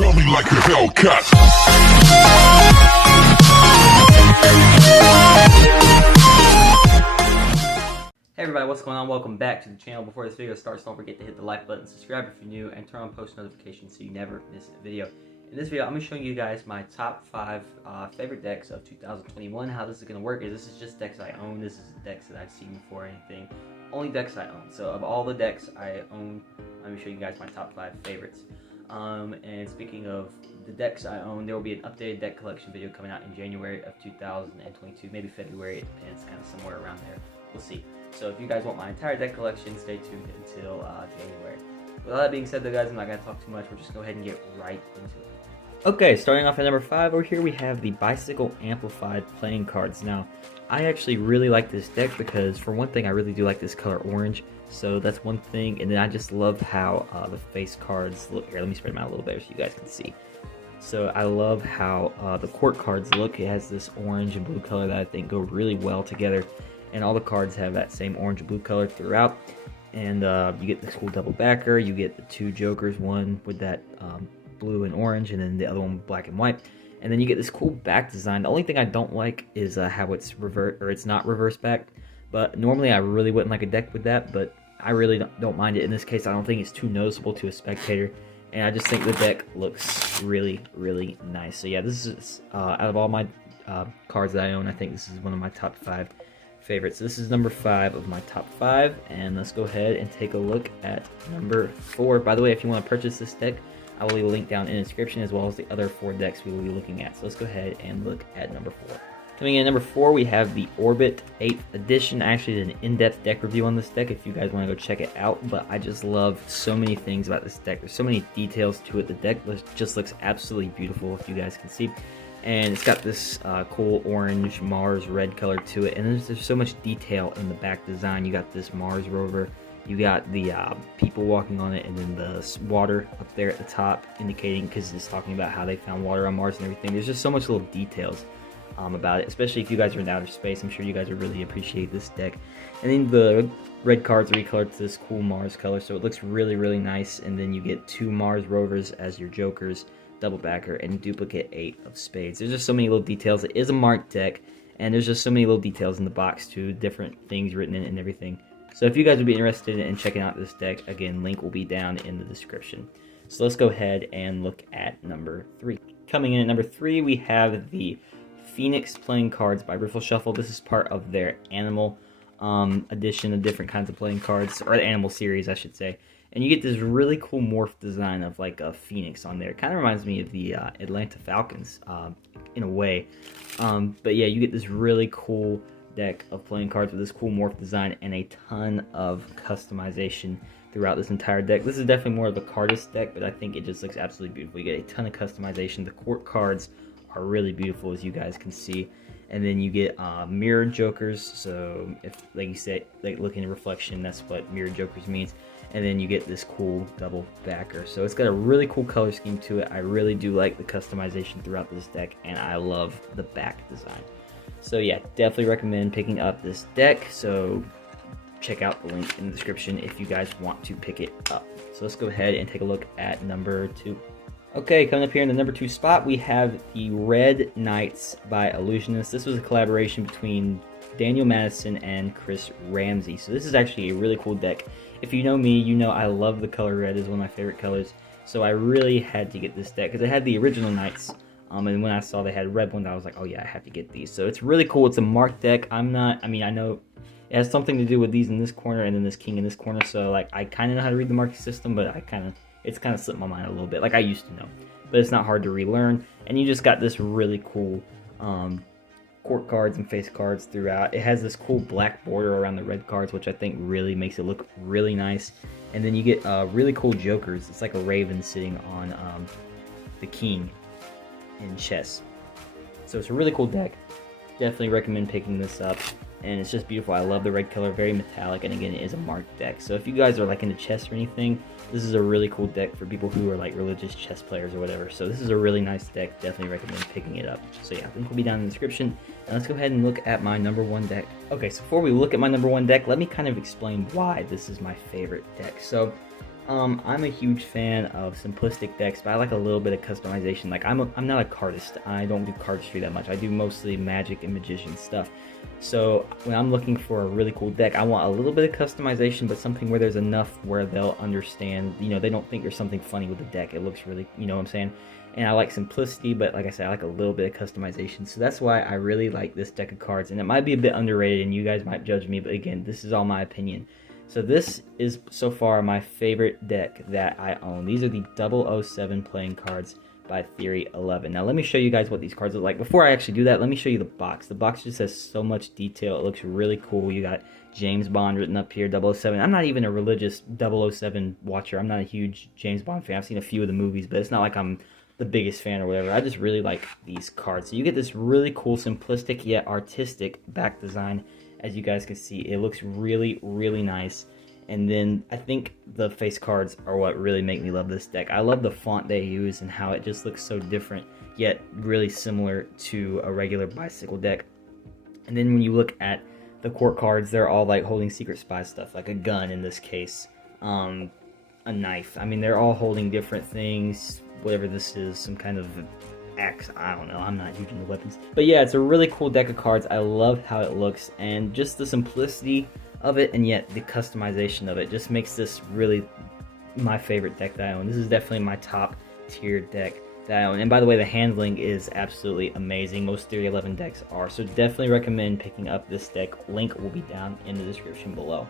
Feel me like a Hellcat. Hey everybody, what's going on? Welcome back to the channel. Before this video starts, don't forget to hit the like button, subscribe if you're new, and turn on post notifications so you never miss a video. In this video, I'm going to show you guys my top 5 favorite decks of 2021. How this is going to work is this is just decks I own. This is decks that I've seen before or anything. Only decks I own. So of all the decks I own, let me show you guys my top 5 favorites. And speaking of the decks I own, there will be an updated deck collection video coming out in January of 2022, maybe February, it depends, kind of somewhere around there. We'll see. So if you guys want my entire deck collection, stay tuned until January. With all that being said though guys, I'm not going to talk too much, we're just going to go ahead and get right into it. Okay, starting off at number 5, over here we have the Bicycle Amplified playing cards. Now, I actually really like this deck because for one thing, I really do like this color orange. So that's one thing, and then I just love how the face cards look. Here, let me spread them out a little better so you guys can see. So I love how the court cards look. It has this orange and blue color that I think go really well together. And all the cards have that same orange and blue color throughout. And you get this cool double backer. You get the 2 jokers, one with that blue and orange, and then the other one with black and white. And then you get this cool back design. The only thing I don't like is how it's it's not reverse back. But normally I really wouldn't like a deck with that, but I really don't mind it. In this case, I don't think it's too noticeable to a spectator. And I just think the deck looks really, really nice. So yeah, this is, out of all my cards that I own, I think this is one of my top 5 favorites. So this is number 5 of my top 5. And let's go ahead and take a look at number 4. By the way, if you want to purchase this deck, I will leave a link down in the description as well as the other 4 decks we will be looking at. So let's go ahead and look at number 4. Coming in at number 4, we have the Orbit 8th edition. I actually did an in-depth deck review on this deck if you guys want to go check it out, but I just love so many things about this deck. There's so many details to it. The deck just looks absolutely beautiful, if you guys can see. And it's got this cool orange Mars red color to it, and there's so much detail in the back design. You got this Mars rover, you got the people walking on it, and then the water up there at the top indicating, because it's talking about how they found water on Mars and everything. There's just so much little details about it, especially if you guys are in outer space. I'm sure you guys would really appreciate this deck. And then the red cards are recolored to this cool Mars color, so it looks really, really nice. And then you get 2 Mars rovers as your jokers, double backer, and duplicate 8 of spades. There's just so many little details. It is a marked deck, and there's just so many little details in the box too, different things written in it and everything. So if you guys would be interested in checking out this deck, again, link will be down in the description. So let's go ahead and look at number 3. Coming in at number 3, we have the Phoenix playing cards by Riffle Shuffle. This is part of their Animal edition of different kinds of playing cards, or the Animal series, I should say. And you get this really cool morph design of like a phoenix on there. It kind of reminds me of the Atlanta Falcons in a way. But yeah, you get this really cool deck of playing cards with this cool morph design and a ton of customization throughout this entire deck. This is definitely more of a cardist deck, but I think it just looks absolutely beautiful. You get a ton of customization. The court cards are really beautiful, as you guys can see. And then you get mirrored jokers. So if, like you said, like looking at reflection, that's what mirrored jokers means. And then you get this cool double backer. So it's got a really cool color scheme to it. I really do like the customization throughout this deck, and I love the back design. So yeah, definitely recommend picking up this deck. So check out the link in the description if you guys want to pick it up. So let's go ahead and take a look at number 2. Okay, coming up here in the number 2 spot, we have the Red Knights by Illusionist. This was a collaboration between Daniel Madison and Chris Ramsey. So this is actually a really cool deck. If you know me, you know I love the color red. It's one of my favorite colors. So I really had to get this deck because I had the original Knights. And when I saw they had red one, I was like, oh yeah, I have to get these. So it's really cool. It's a marked deck. I know it has something to do with these in this corner and then this king in this corner. So like I kind of know how to read the marking system, but it's kind of slipped my mind a little bit. Like I used to know, but it's not hard to relearn. And you just got this really cool court cards and face cards throughout. It has this cool black border around the red cards, which I think really makes it look really nice. And then you get really cool jokers. It's like a raven sitting on the king in chess. So it's a really cool deck. Definitely recommend picking this up. And it's just beautiful. I love the red color, very metallic, and again, it is a marked deck. So if you guys are like into chess or anything, this is a really cool deck for people who are like religious chess players or whatever. So this is a really nice deck. Definitely recommend picking it up. So yeah, link will be down in the description. And let's go ahead and look at my number 1 deck. Okay, so before we look at my number 1 deck, let me kind of explain why this is my favorite deck. So I'm a huge fan of simplistic decks, but I like a little bit of customization. Like, I'm not a cardist. I don't do cardistry that much. I do mostly magic and magician stuff. So when I'm looking for a really cool deck, I want a little bit of customization, but something where there's enough where they'll understand, you know, they don't think there's something funny with the deck. It looks really, you know what I'm saying? And I like simplicity, but like I said, I like a little bit of customization. So that's why I really like this deck of cards. And it might be a bit underrated, and you guys might judge me, but again, this is all my opinion. So this is so far my favorite deck that I own. These are the 007 playing cards by Theory 11. Now let me show you guys what these cards look like. Before I actually do that, let me show you the box. The box just has so much detail. It looks really cool. You got James Bond written up here, 007. I'm not even a religious 007 watcher. I'm not a huge James Bond fan. I've seen a few of the movies, but it's not like I'm the biggest fan or whatever. I just really like these cards. So you get this really cool, simplistic yet artistic back design. As you guys can see, it looks really, really nice. And then I think the face cards are what really make me love this deck. I love the font they use and how it just looks so different, yet really similar to a regular bicycle deck. And then when you look at the court cards, they're all like holding secret spy stuff, like a gun in this case, a knife. I mean, they're all holding different things, whatever this is, some kind of axe, I don't know, I'm not huge into weapons. But yeah, it's a really cool deck of cards. I love how it looks, and just the simplicity of it, and yet the customization of it just makes this really my favorite deck that I own. This is definitely my top tier deck that I own. And by the way, the handling is absolutely amazing. Most Theory 11 decks are, so definitely recommend picking up this deck. Link will be down in the description below.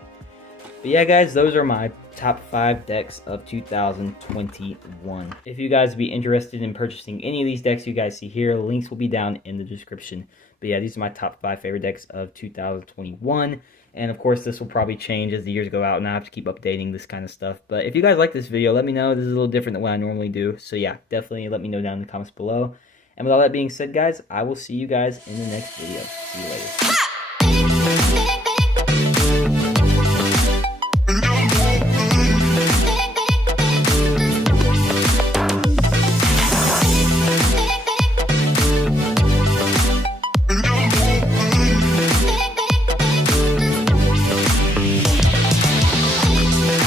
But yeah, guys, those are my top 5 decks of 2021. If you guys be interested in purchasing any of these decks you guys see here, links will be down in the description. But yeah, these are my top 5 favorite decks of 2021. And of course, this will probably change as the years go out, and I have to keep updating this kind of stuff. But if you guys like this video, let me know. This is a little different than what I normally do. So yeah, definitely let me know down in the comments below. And with all that being said, guys, I will see you guys in the next video. See you later.